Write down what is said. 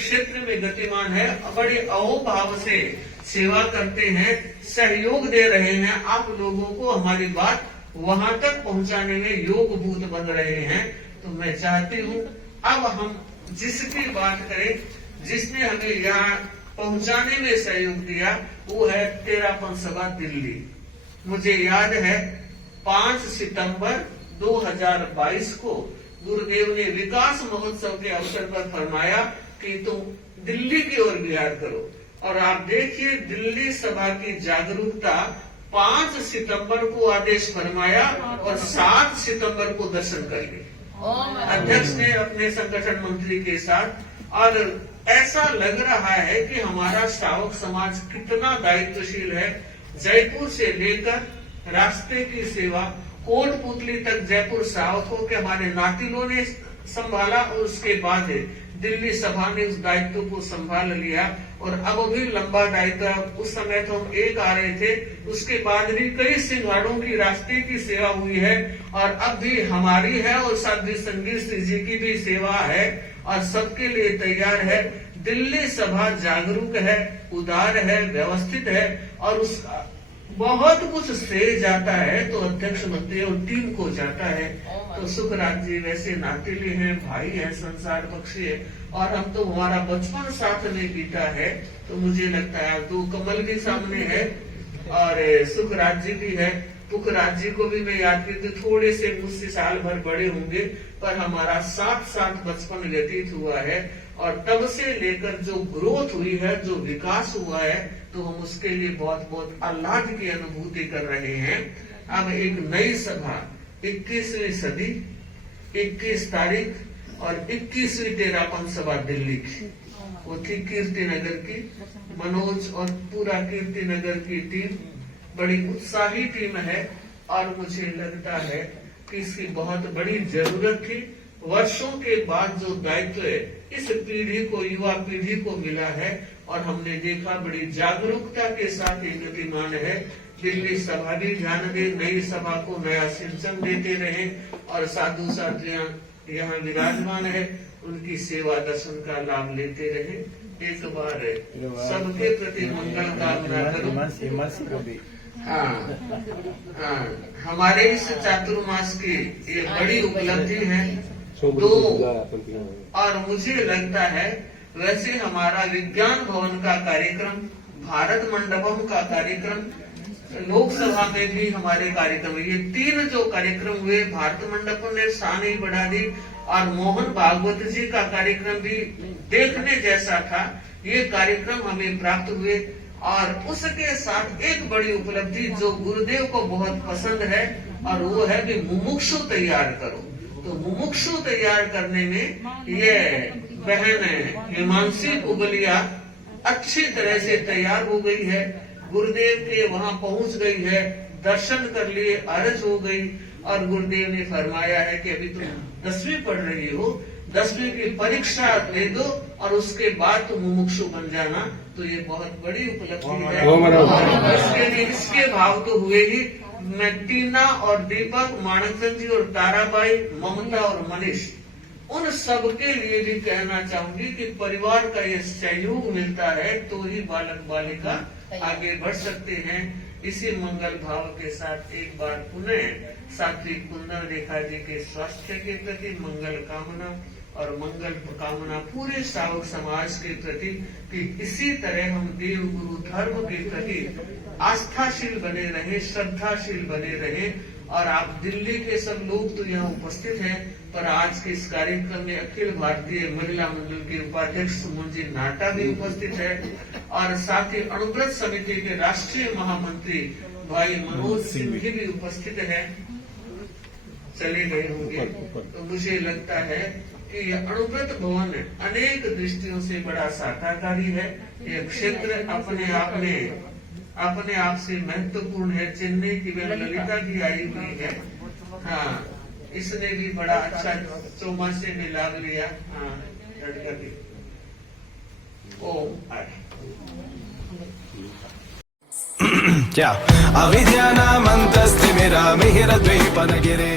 क्षेत्र में गतिमान है, बड़े अहोभाव से सेवा करते हैं, सहयोग दे रहे हैं, आप लोगों को हमारी बात वहां तक पहुंचाने में योगभूत बन रहे हैं। तो मैं चाहती हूँ अब हम जिसकी बात करें, जिसने हमें यहाँ पहुंचाने में सहयोग दिया, वो है तेरापन सभा दिल्ली। मुझे याद है 5 सितंबर 2022 को गुरुदेव ने विकास महोत्सव के अवसर पर फरमाया कि तुम दिल्ली की ओर विहार करो। और आप देखिए दिल्ली सभा की जागरूकता, 5 सितंबर को आदेश फरमाया और 7 सितंबर को दर्शन कर लिए अध्यक्ष ने अपने संगठन मंत्री के साथ। और ऐसा लग रहा है कि हमारा श्रावक समाज कितना दायित्वशील है। जयपुर से लेकर रास्ते की सेवा कोटपुतली तक जयपुर श्रावकों के हमारे नातिलों ने संभाला और उसके बाद दिल्ली सभा ने उस दायित्व को संभाल लिया। और अब भी लंबा दायित्व, उस समय तो हम एक आ रहे थे, उसके बाद भी कई सिंघाड़ों की रास्ते की सेवा हुई है और अब भी हमारी है और साध्वी संगीत जी की भी सेवा है और सबके लिए तैयार है। दिल्ली सभा जागरूक है, उदार है, व्यवस्थित है और उसका बहुत कुछ श्रेय जाता है तो अध्यक्ष मंत्री और टीम को जाता है। तो सुखराज जी वैसे नातेले हैं, भाई है, संसार बख्शी है और हम तो हमारा बचपन साथ में बीता है। तो मुझे लगता है 2 कमल भी सामने है और सुखराज जी भी है। पुखराज जी को भी मैं याद करती, थोड़े से मुझसे साल भर बड़े होंगे पर हमारा साथ बचपन व्यतीत हुआ है और तब से लेकर जो ग्रोथ हुई है, जो विकास हुआ है, तो हम उसके लिए बहुत बहुत आह्लाद की अनुभूति कर रहे हैं। अब एक नई सभा 21वीं सदी 21 तारीख और 21वीं तेरापन सभा दिल्ली की, वो थी कीर्तिनगर की। मनोज और पूरा कीर्तिनगर की टीम बड़ी उत्साही टीम है और मुझे लगता है कि इसकी बहुत बड़ी जरूरत थी। वर्षों के बाद जो दायित्व है इस पीढ़ी को, युवा पीढ़ी को मिला है और हमने देखा बड़ी जागरूकता के साथ ये गतिमान है। दिल्ली सभा भी ध्यान दे, नई सभा को नया सिंचन देते रहे और साधु साधियां यहाँ विराजमान है, उनकी सेवा दर्शन का लाभ लेते रहे। एक बार सबके प्रति मंगल कामना करूं। हाँ, हमारे इस चातुर्मास की ये बड़ी उपलब्धि है। और मुझे लगता है वैसे हमारा विज्ञान भवन का कार्यक्रम, भारत मंडपम का कार्यक्रम, लोकसभा में भी हमारे कार्यक्रम, ये 3 जो कार्यक्रम हुए, भारत मंडपम ने शान ही बढ़ा दी और मोहन भागवत जी का कार्यक्रम भी देखने जैसा था। ये कार्यक्रम हमें प्राप्त हुए और उसके साथ एक बड़ी उपलब्धि जो गुरुदेव को बहुत पसंद है और वो है कि मुमुक्षु तैयार करो। तो मुमुक्षु तैयार करने में ये बहन हिमांशी उगलिया अच्छी तरह से तैयार हो गई है, गुरुदेव के वहां पहुंच गई है, दर्शन कर लिए, अर्ज हो गई और गुरुदेव ने फरमाया है कि अभी तुम 10वीं पढ़ रही हो, 10वीं की परीक्षा दे दो और उसके बाद तुम मुमुक्षु बन जाना। तो ये बहुत बड़ी उपलब्धि है। इसके लिए इसके भाव तो हुए ही। मैं टीना और दीपक, माणकचंद जी और ताराबाई, ममता और मनीष, उन सब के लिए भी कहना चाहूंगी कि परिवार का ये सहयोग मिलता है तो ही बालक बालिका आगे बढ़ सकते हैं। इसी मंगल भाव के साथ एक बार पुनः सात्विक कुंदन रेखा जी के स्वास्थ्य के प्रति मंगल कामना और मंगल कामना पूरे श्रावक समाज के प्रति कि इसी तरह हम देव गुरु धर्म के प्रति आस्थाशील बने रहे, श्रद्धाशील बने रहे। और आप दिल्ली के सब लोग तो यहाँ उपस्थित हैं, पर आज के इस कार्यक्रम में अखिल भारतीय महिला मंडल के उपाध्यक्ष सुमन जी नाटा भी उपस्थित है और साथ ही अणुव्रत समिति के राष्ट्रीय महामंत्री भाई मनोज सिंह भी उपस्थित है, चले गए होंगे। तो मुझे लगता है कि यह अणुव्रत भवन अनेक दृष्टियों से बड़ा साकाकारी है। यह क्षेत्र अपने आप से महत्वपूर्ण है। चेन्नई की वे ललिता जी आई हुई है, हाँ, इसने भी बड़ा अच्छा चौमासे में लाभ लिया। हाँ, लड़का भी क्या अविद्यानामन्तस्तिमिरा मिहिरद्वीपनगिरे